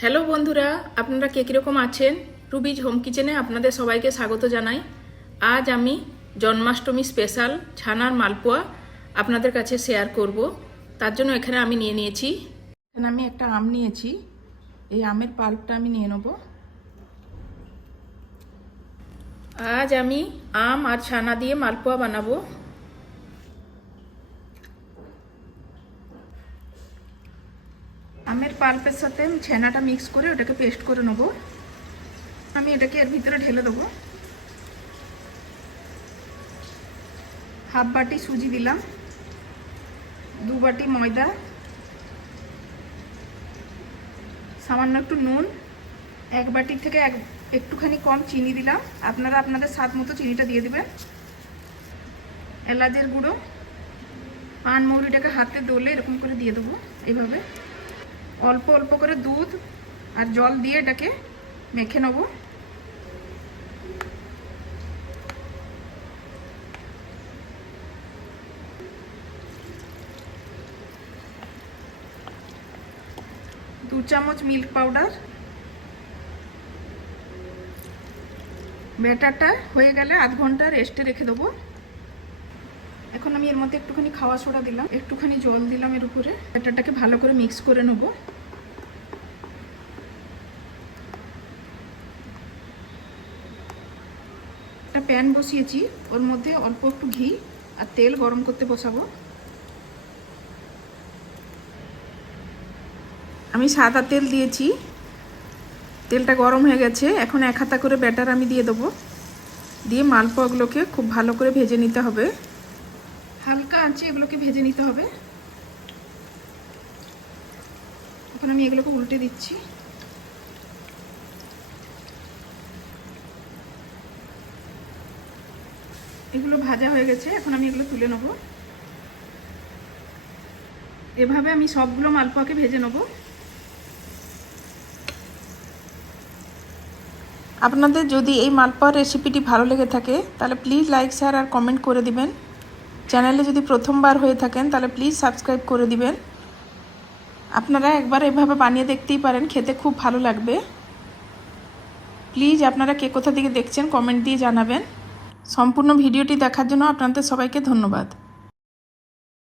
Hello বন্ধুরা, আপনারা কে কীরকম আছেন? রুবিজ হোম কিচেনে আপনাদের সবাইকে স্বাগত জানাই। আজ আমি জন্মাষ্টমী স্পেশাল ছানার মালপোয়া আপনাদের কাছে শেয়ার করব। তার জন্য এখানে আমি নিয়ে নিয়েছি, এখানে আমি একটা আম নিয়েছি। এই আমের পাল্পটা আমি নিয়ে নেব। আজ আমি আম আর ছানা দিয়ে মালপোয়া বানাবো। আমের পাল্পের সাথে আমি ছানাটা মিক্স করে ওটাকে পেস্ট করে নেব। আমি এটাকে এর ভিতরে ঢেলে দেবো। হাফ বাটি সুজি দিলাম, 2 বাটি ময়দা, সামান্য একটু নুন, 1 বাটির থেকে একটুখানি কম চিনি দিলাম। আপনারা আপনাদের স্বাদ মতো চিনিটা দিয়ে দিবেন। এলাচের গুঁড়ো, পান মৌরিটাকে হাতে দলে এরকম করে দিয়ে দেবো। এইভাবে অল্প অল্প করে দুধ আর জল দিয়ে এটাকে মেখে নেব। দু চামচ মিল্ক পাউডার। ব্যাটারটা হয়ে গেলে আধ ঘন্টা রেস্টে রেখে দেবো। এখন আমি এর মধ্যে একটুখানি খাওয়া সোডা দিলাম, একটুখানি জল দিলাম এর উপরে। ব্যাটারটাকে ভালো করে মিক্স করে নেব। একটা প্যান বসিয়েছি, ওর মধ্যে অল্প একটু ঘি আর তেল গরম করতে বসাবো। আমি সাদা তেল দিয়েছি, তেলটা গরম হয়ে গেছে। এখন 1 হাতা করে ব্যাটার আমি দিয়ে দেবো। দিয়ে মালপোয়াগুলোকে খুব ভালো করে ভেজে নিতে হবে। হালকা আঁচে এগুলোকে ভেজে নিতে হবে। এখন আমি এগুলোকে উল্টে দিচ্ছি। এগুলো ভাজা হয়ে গেছে, এখন আমি এগুলো তুলে নেব। এভাবে আমি সবগুলো মালপোয়াকে ভেজে নেব। আপনাদের যদি এই মালপোয়ার রেসিপিটি ভালো লেগে থাকে তাহলে প্লিজ লাইক, শেয়ার আর কমেন্ট করে দিবেন। চ্যানেলে যদি প্রথমবার হয়ে থাকেন তাহলে প্লিজ সাবস্ক্রাইব করে দিবেন। আপনারা একবার এভাবে বানিয়ে দেখতেই পারেন, খেতে খুব ভালো লাগবে। প্লিজ আপনারা কে কোথা থেকে দেখছেন কমেন্ট দিয়ে জানাবেন। সম্পূর্ণ ভিডিওটি দেখার জন্য আপনাদের সবাইকে ধন্যবাদ।